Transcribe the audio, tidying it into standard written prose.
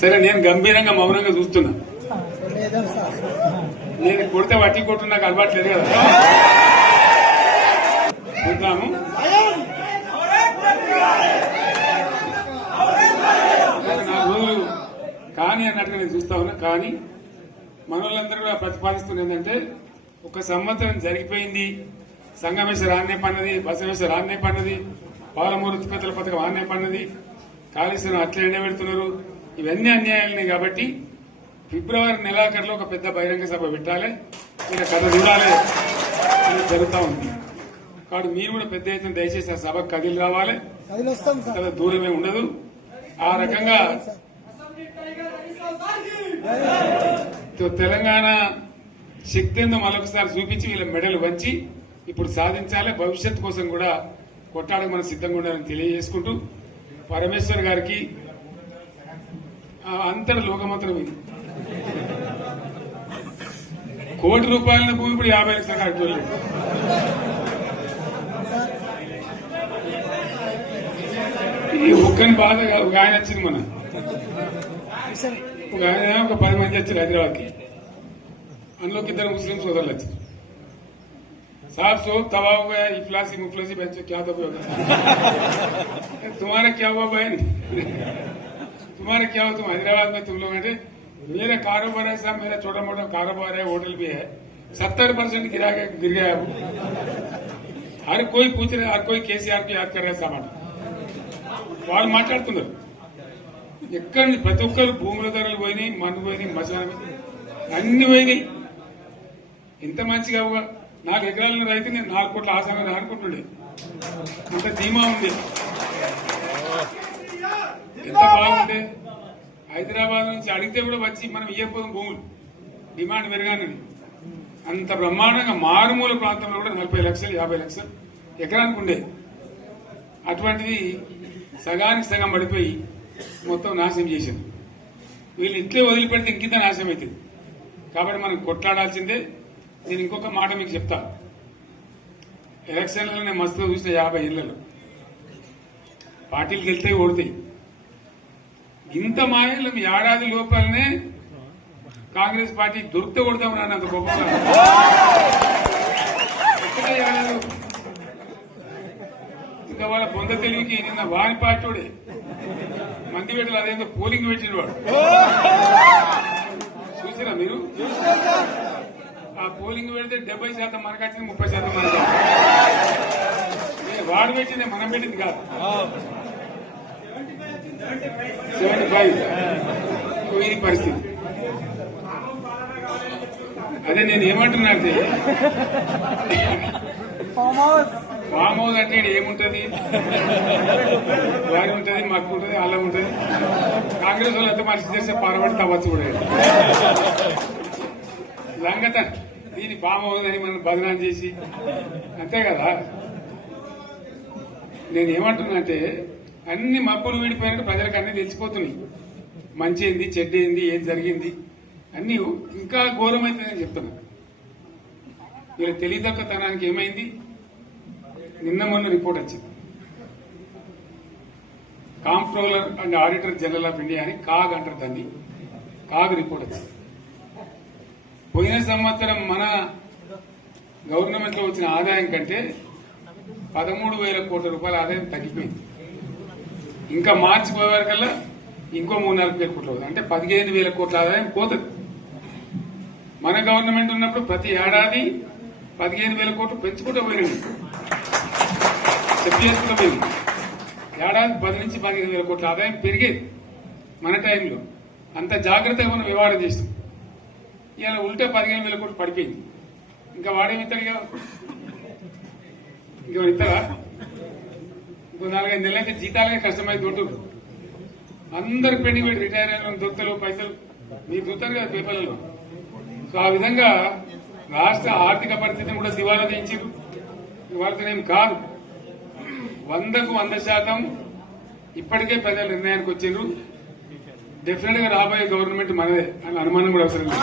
సరే నేను గంభీరంగా మౌనంగా చూస్తున్నా. నేను కొడితే వట్టి కొట్టు నాకు అలవాటు లేదు కదా. చూద్దాము. కానీ అన్నట్టుగా నేను చూస్తా ఉన్నా. కానీ మనోళ్ళందరూ కూడా ప్రతిపాదిస్తున్న ఏంటంటే, ఒక సంవత్సరం జరిగిపోయింది, సంగమేశ్వర ఆన్నే పన్నది, బసవేశ్వర ఆన్నే పన్నది, పాలమూరు ఉత్పత్తుల పథకం ఆన్నే పన్నది, కాళేశ్వరం అట్లనే పెడుతున్నారు. ఇవన్నీ అన్యాయాలని కాబట్టి ఫిబ్రవరి నెలాఖరులో ఒక పెద్ద బహిరంగ సభ పెట్టాలి, మీరు కథ చూడాలి అని జరుగుతూ ఉంది. కాబట్టి మీరు కూడా పెద్ద ఎత్తున దయచేసి ఆ సభకు కదిలి రావాలి, కథ దూరమే ఉండదు. ఆ రకంగా తెలంగాణ శక్తి ఏందో మరొకసారి చూపించి వీళ్ళ మెడలు వంచి ఇప్పుడు సాధించాలి. భవిష్యత్ కోసం కూడా కొట్టాడకు మనం సిద్ధంగా ఉండాలని తెలియజేసుకుంటూ, పరమేశ్వర్ గారికి అంతటి లోకమంతరం ఇది. కోటి రూపాయల భూమి ఇప్పుడు 50 లక్షల కట్టుకోలేదు. ఈ ఒక్కని బాధ ఒక ఆయన వచ్చింది, మన ఒక ఆయన ఒక 10 మంది వచ్చారు హైదరాబాద్కి. అందులోకి 2 ముస్లిం సోదరులు వచ్చారు. साहब सो तवा हो गया, इफलासी मुफलासी बच्चे क्या दबे होगा, तुम्हारा क्या हुआ बहन, तुम्हारा क्या हुआ, तुम हैदराबाद में तुम लोग हैं, मेरा कारोबार है साहब, मेरा छोटा मोटा कारोबार है, होटल भी है, 70% गिर गया है। हर कोई पूछ रहे, हर कोई केसीआर को याद कर रहा है सामान. వాళ్ళు మాట్లాడుతున్నారు. ఎక్కడ ప్రతి ఒక్కరు భూముల ధరలు పోయినాయి, మన్ను పోయినాయి, మసాలా అన్ని పోయినాయి. ఇంత మంచిగా 4 ఎకరాల రైతు నేను 4 కోట్ల ఆసామని అనుకుంటుండే, అంత ధీమా ఉంది. ఎంత బాగుంటే హైదరాబాద్ నుంచి అడిగితే కూడా వచ్చి మనం ఇయ్యకపోదాం భూములు, డిమాండ్ పెరగానని. అంత బ్రహ్మాండంగా మారుమూల ప్రాంతంలో కూడా 40 లక్షలు 50 లక్షలు ఎకరానికి ఉండే. అటువంటిది సగానికి సగం పడిపోయి మొత్తం నాశనం చేశారు. వీళ్ళు ఇట్లే వదిలిపెడితే ఇంకింత నాశనం అవుతుంది. కాబట్టి మనం కొట్లాడాల్సిందే. నేను ఇంకొక మాట మీకు చెప్తా. ఎలక్షన్లలో నేను మస్తుగా చూసిన 50 ఏళ్లలో పార్టీలకు వెళ్తే ఓడతాయి. ఇంత మాయలు ఏడాది లోపలనే కాంగ్రెస్ పార్టీ దొరికితే కొడతాం రానంత గొప్పగా. ఇంకా వాళ్ళ పొంద తెలివికి నిన్న వారి పార్టీడే మంది పెట్టలు అదేందో పోలింగ్ పెట్టిన వాడు చూసారా మీరు? ఆ పోలింగ్ పెడితే 70% మనకు వచ్చింది, 30% మనకు. వాడు పెట్టింది మనం పెట్టింది కాదు. 75 ఇది పరిస్థితి. అదే నేను ఏమంటున్నా అంటే, ఫామ్ హౌస్ అంటే ఏముంటది, వారి ఉంటది, మాకు ఉంటది, అల్లం ఉంటది. కాంగ్రెస్ వాళ్ళు ఎంత మనిషి చేస్తే పారబడి తవ్వచ్చు కూడా లంగత. దీన్ని ఫామ్ హౌస్ అని మనం బదనాం చేసి అంతే కదా. నేను ఏమంటున్నా అంటే, అన్ని మప్పులు వీడిపోయినట్టు ప్రజలకు అన్ని తెలిసిపోతున్నాయి. మంచి ఏంది, చెడ్డ ఏంది, ఏం జరిగింది అన్ని ఇంకా ఘోరమైతుందని చెప్తున్నా. వీళ్ళ తెలియదక్కతనానికి ఏమైంది? నిన్న మొన్న రిపోర్ట్ వచ్చింది. Comptroller and auditor general of India అని కాగ్ అంటారు దాన్ని. కాగ్ రిపోర్ట్ వచ్చింది. పోయిన సంవత్సరం మన గవర్నమెంట్ లో వచ్చిన ఆదాయం కంటే 13,000 కోట్ల రూపాయల ఆదాయం తగ్గిపోయింది. ఇంకా మార్చి పోయే వరకల్లా ఇంకో 3-4 కోట్ల అవుతుంది. అంటే 15,000 కోట్ల ఆదాయం పోతుంది. మన గవర్నమెంట్ ఉన్నప్పుడు ప్రతి ఏడాది 15,000 కోట్లు పెంచుకుంటూ పోయినండి, చెప్పేసుకుంటూ పోయింది. ఏడాది 10 నుంచి 15,000 కోట్ల ఆదాయం పెరిగేది మన టైంలో. అంత జాగ్రత్తగా మనం వ్యవహారం చేస్తాం. ఇలా ఉల్టా 15,000 కోట్లు పడిపోయింది. ఇంకా వాడేమిస్తాడుగా, ఇంకా ఇస్తారా? ఇంకో 4-5 నెలలైతే జీతాలే కష్టమైంది ఉంటుంది. అందరికి పెండింగ్ పెట్టి రిటైర్ అయిన దొత్తలు పైసలు మీరు చూస్తారు కదా పేపర్లలో. సో ఆ విధంగా రాష్ట్ర ఆర్థిక పరిస్థితిని కూడా దివాలా తీయించారు. వాళ్ళతోనేం కాదు, 100కు 100% ఇప్పటికే ప్రజల నిర్ణయానికి వచ్చిండ్రు. డెఫినెట్ గా రాబోయే గవర్నమెంట్ మనదే అని అనుమానం కూడా అవసరం లేదు.